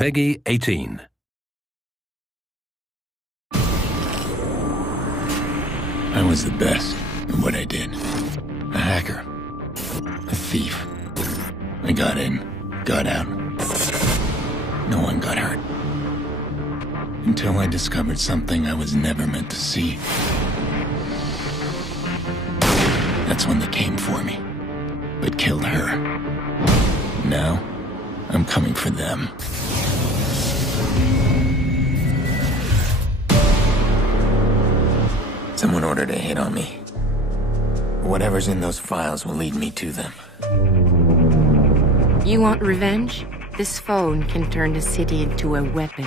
Peggy 18. I was the best at what I did. A hacker. A thief. I got in, got out. No one got hurt. Until I discovered something I was never meant to see. That's when they came for me, but killed her. Now, I'm coming for them. Someone ordered a hit on me. Whatever's in those files will lead me to them. You want revenge? This phone can turn the city into a weapon.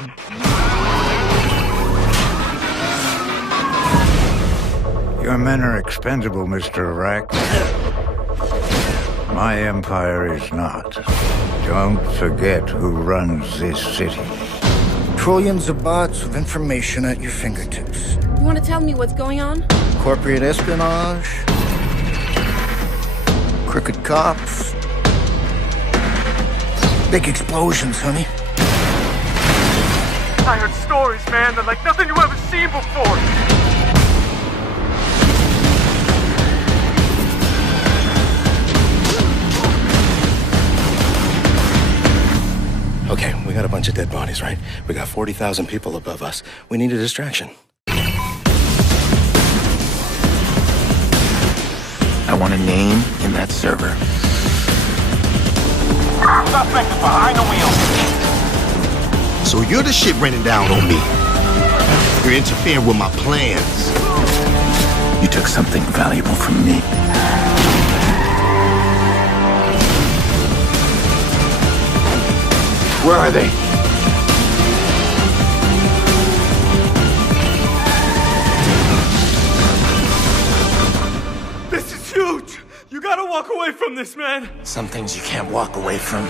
Your men are expendable, Mr. Iraq. My empire is not. Don't forget who runs this city. Trillions of bots of information at your fingertips. You want to tell me what's going on? Corporate espionage. Crooked cops. Big explosions, honey. I heard stories, man. They're like nothing you ever seen before. Okay, we got a bunch of dead bodies, right? We got 40,000 people above us. We need a distraction. I want a name in that server. Suspect is behind the wheel. So you're the shit raining down on me. You're interfering with my plans. You took something valuable from me. Where are they? This is huge. You gotta walk away from this, man. Some things you can't walk away from.